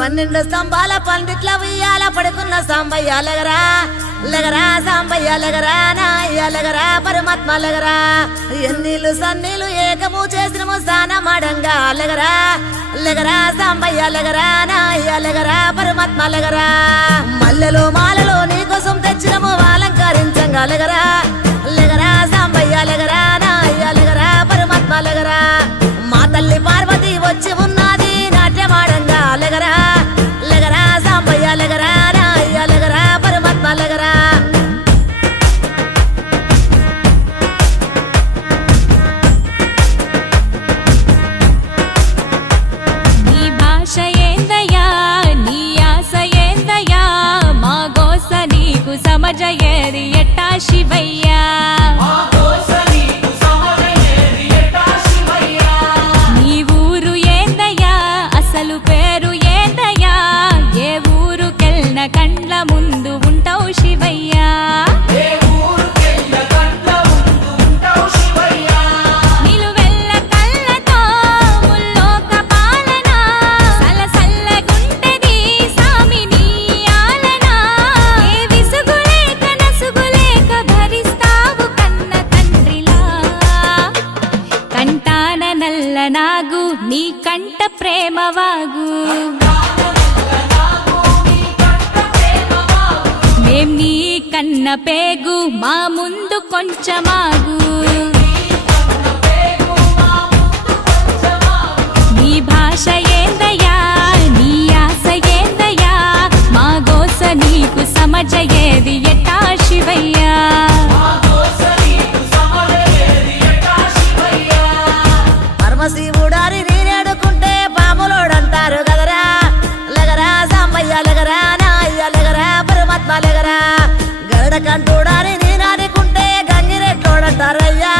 12 స్తంభాల పందిట్ల ఉయ్యాల పడుకున్న సాంబయ్య లగరా లగరా సాంబయ్య లగరా నాయ్య లగరా పరమాత్మ లగరా ఎన్నీళ్ళు సన్నీళ్ళు ఏకము చేసినము స్నానమాడంగా లగరా లగరా సాంబయ్య లగరా నాయ్య లగరా పరమాత్మ లగరా మల్లెలు మాలలు నీకోసం తెచ్చినము అలంకరించంగా లగరా లగరా సాంబయ్య లగరా నాయ్య లగరా పరమాత్మ లగరా మా తల్లి పార్వతి వచ్చి ఉన్నది నాట్యమాడంగా లగరా లగరా సాంబయ్య లగరా నాయ్య లగరా పరమాత్మ లగరా నీ భాష ఏందయ్యా నీ ఆశ ఏందయ్యా మా గోస నీకు సమజయేది ఎట్టా శివయ్యా నీ ఊరు ఏందయ్యా అసలు పేరు ఏందయ్యా ఏ ఊరుకెళ్ళిన కండ్ల ముందు ఉంటావు శివయ్యా నిలువెల్ల కళ్ళతో ముల్లోక పాలన సలసల్లగుంటది సామి నీ ఆలన ఏ విసుగులేక నసుగులేక భరిస్తావు కన్న తండ్రిలా కంటాన నల్ల నాగు నీ కంట ప్రేమవాగు మేం నీ కన్న పేగు మా ముందు కొంచెమాగు నీ భాష ఏందయ్యా నీ ఆశ ఏందయ్యా మా గోస నీకు సమజయేది ఎట్టా శివయ్యా పరమశివుడారి నేనేడుకుంటే పాములోడంటారు కదరా లగరా సాంబయ్య లగరా నాయ్య లగరా పరమాత్మ లగరా గరుడ కంటూడారి నేనాడుకుంటే గంగిరెట్లోడంటారయ్యా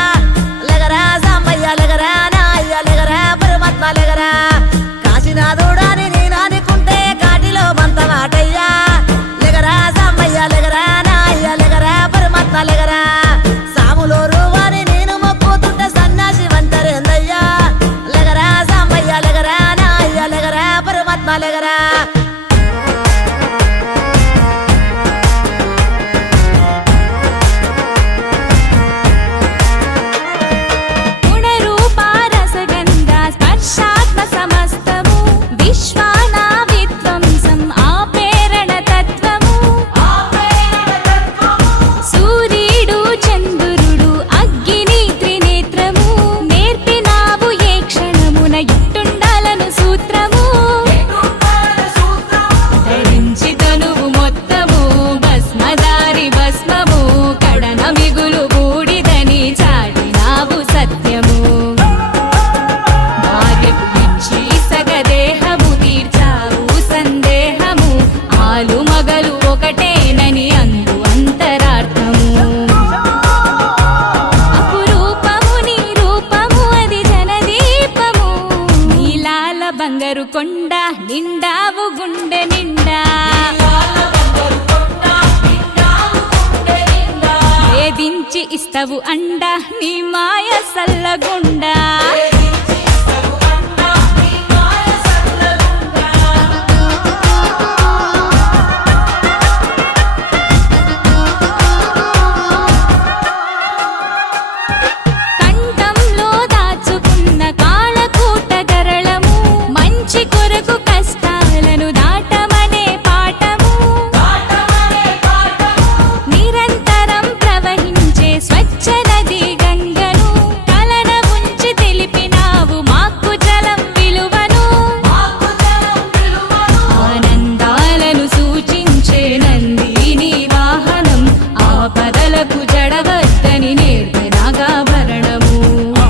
లగరా సాంబయ్య లగరా నాయ్య లగరా పరమాత్మ లగరా కాశీనాథుడాని నేనాడుకుంటే కాటిలో మంతమాటయ్యా లగరా సాంబయ్య లగరా నాయ్య లగరా పరమాత్మ లగరా సాములో రూవాని నేను మొక్కుతుంటే సన్నాసి వంటరేందయ్యా లగరా సాంబయ్య లగరా నాయ్య లగరా పరమాత్మ లగరా గుణరూపారసగంధ స్పర్శాత్మ సమస్తము విశ్వానా విధ్వంసం ఆపేరణ తత్వము సూర్యుడు చంద్రుడు అగ్ని త్రినేత్రము నేర్పినావు ఏ క్షణమున ఇట్టుండాలను సూత్రము ధరించి తనువు మొత్తము భస్మదారి భస్మము కడన మిగులు బూడిదని చాటినావు సత్యము భార్యకు ఇచ్చి సగదేహము తీర్చావు సందేహము ఆలు మగలు ఒకటేనని అందు అంతరార్థము అపురూపము నీ రూపము అది జనదీపము నీలాల బంగారు కొండ నిండావు గుండె నిండా వేధించి ఇస్తవు అండ నీ మాయ సల్లగుండా కంఠంలో దాచుకున్న కాళకూట గరళము మంచి కొరకు కష్టాలను దాటమనే పాఠము నిరంతరం ప్రవహించే స్వచ్ఛ నది గంగను కలన ఉంచి తెలిపినావు మాకు జలం విలువను ఆనందాలను సూచించే నందిని వాహనం ఆపదలకు జడవద్దని నేర్పినాగాభరణము ఆ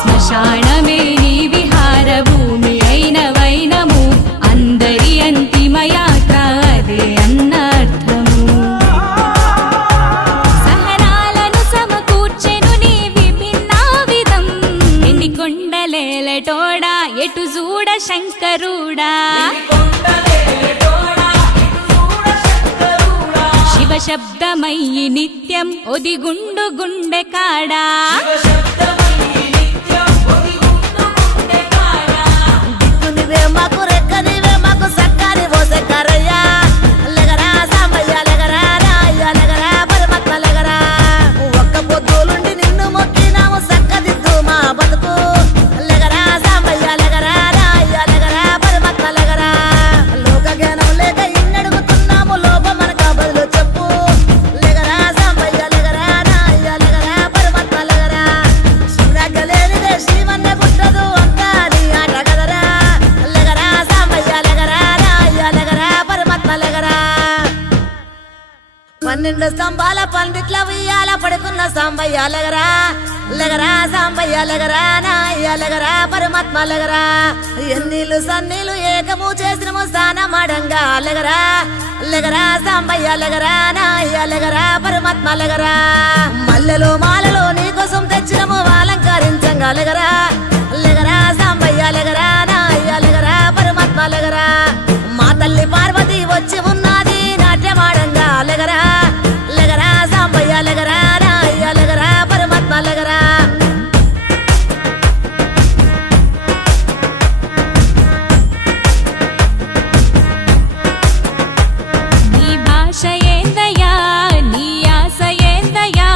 శ్మశానమే నీ విహార భూమి అయిన వైనము అందరి అంతిమ యాత్ర అదే అన్నర్థము సహనాలను సమకూర్చెను నీ విభిన్న విధం ఎన్ని కొండలేలటోడా ఎటు చూడ శంకరుడా శివ శబ్దమయ్యి నిత్యం ఒదిగుండు గుండె కాడా దిక్కుని నీవే మాకు రెక్క నీవే మాకు సక్కని పోసెక్కరయ్యా లెగరా సాంబయ్య లెగరా రాయ్య లెగరా పరమాత్మ లెగరా ఒక్క పొద్దులుండి నిన్ను మొక్కినాము సక్కదిద్దు మా బతుకు లెగరా సాంబయ్య లెగరా రాయ్య లెగరా పరమాత్మ లెగరా లోక జ్ఞానం లేక ఇన్నడుగుతున్నాము లోపమనక బదులు చెప్పు లెగరా సాంబయ్య లెగరా రాయ్య లెగరా పరమాత్మ లెగరా శివరాగలేనిదే శివన్న గుట్టదు అంతా నీ ఆట గదరా లెగరా సాంబయ్య లెగరా రాయ్య లెగరా పరమాత్మ లెగరా 12 స్తంభాల పందిట్ల ఉయ్యాల పడుకున్న సాంబయ్య లెగరా లెగరా సాంబయ్య లెగరా నాయ్య లెగరా పరమాత్మ లెగరా ఎన్నీళ్ళు సన్నీళ్ళు ఏకము చేసినము స్నానమాడంగా లెగరా లెగరా సాంబయ్య లెగరా నాయ్య లెగరా పరమాత్మ లెగరా మల్లెలు మాలలో నీకోసం తెచ్చినము అలంకరించంగా లెగరా లెగరా సాంబయ్య లెగరా నాయ్య లెగరా పరమాత్మ లెగరా మా తల్లి పార్వతి వచ్చి ఉన్నది నాట్యమాడంగా లెగరా లెగరా సాంబయ్య లెగరా రాయ్య లెగరా పరమాత్మ లెగరా నీ భాష ఏందయ్యా నీ ఆశ ఏందయ్యా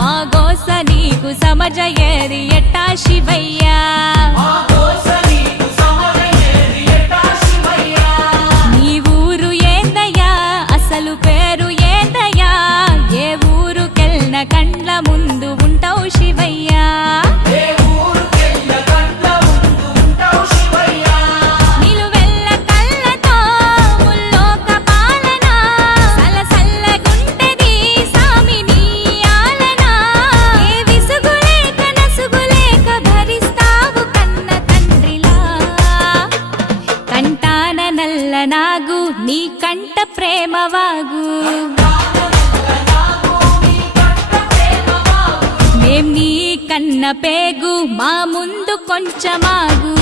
మా గోస నీకు సమజయేది ఎట్టా శివయ్యా నీ ఊరు ఏందయ్యా అసలు పేరు ఏందయ్యా ఏ ఊరుకెళ్ళిన కండ్ల ముందు ఉంటావు శివయ్యా నిలువెల్ల కళ్ళతో ముల్లోక పాలన సలసల్లగుంటది సామి నీ ఆలన ఏ విసుగులేక నసుగులేక భరిస్తావు కన్న తండ్రిలా కంటాన నల్ల నాగు నీ కంట ప్రేమవాగు మేం నీ కన్న పేగు మా ముందు కొంచెమాగు